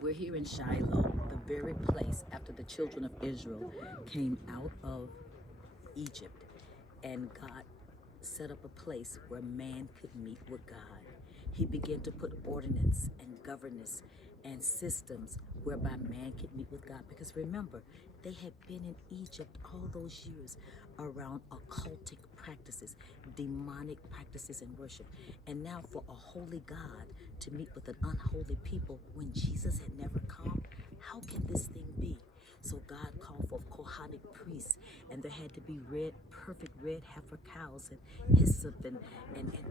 We're here in Shiloh, the very place after the children of Israel came out of Egypt, and God set up a place where man could meet with God. He began to put ordinance and governance and systems whereby man could meet with God. Because remember, they had been in Egypt all those years around occultic practices, demonic practices and worship. And now for a holy God to meet with an unholy people when Jesus had never come, how can this thing be? So God called for Kohanic priests, and there had to be perfect red heifer cows and hyssop and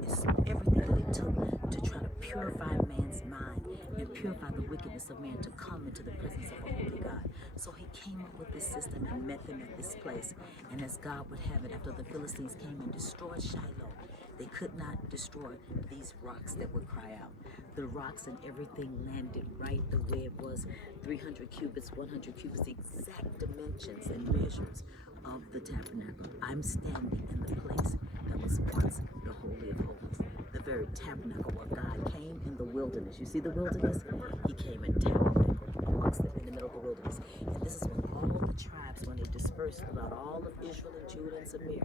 it's everything that it took to try to purify man's mind and purify the wickedness of man to come into the presence of a holy God. So he came up with this system and met them at this place. And as God would have it, after the Philistines came and destroyed Shiloh, they could not destroy these rocks that would cry out. The rocks and everything landed right the way it was, 300 cubits, 100 cubits, the exact dimensions and measures of the tabernacle. I'm standing in the place that was once the Holy of Holies, the very tabernacle where God came in the wilderness. You see the wilderness? He came and tabernacled amongst them in the middle of the wilderness. And this is when all the tribes, when they dispersed throughout all of Israel and Judah and Samaria,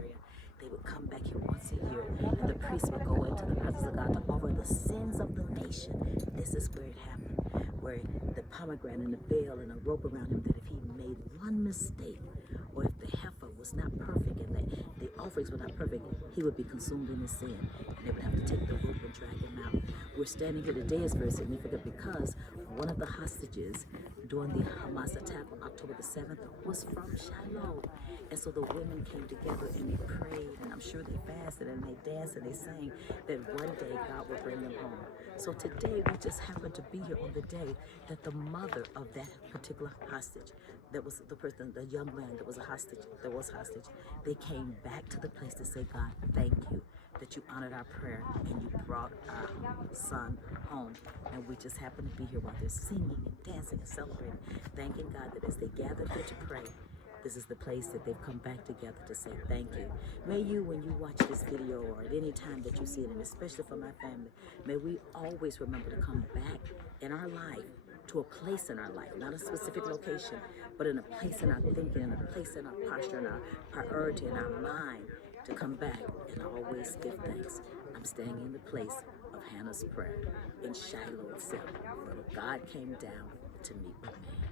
they would come back here once a year, and the priests would go into the presence of God to offer the sins of the nation. This is where it happened, where the pomegranate and the veil and a rope around him, that if he made one mistake, or if the heifer was not perfect and the offerings were not perfect, he would be consumed in his sin, and they would have to take the rope and drag him out. We're standing here today is very significant because one of the hostages during the Hamas attack on October the 7th was from Shiloh. And so the women came together and they prayed, and I'm sure they fasted and they danced and they sang that one day God would bring them home. So today we just happen to be here on the day that the mother of that particular hostage, that was the person, the young man that was hostage, they came back to the place to say, God, thank you that you honored our prayer and you brought our son home. And we just happen to be here while they're singing and dancing and celebrating, thanking God that as they gathered here to pray, this is the place that they've come back together to say thank you. May you, when you watch this video or at any time that you see it, and especially for my family, may we always remember to come back in our life to a place in our life, not a specific location, but in a place in our thinking, in a place in our posture, in our priority, in our mind, to come back and always give thanks. I'm staying in the place of Hannah's prayer in Shiloh itself, where God came down to meet with me.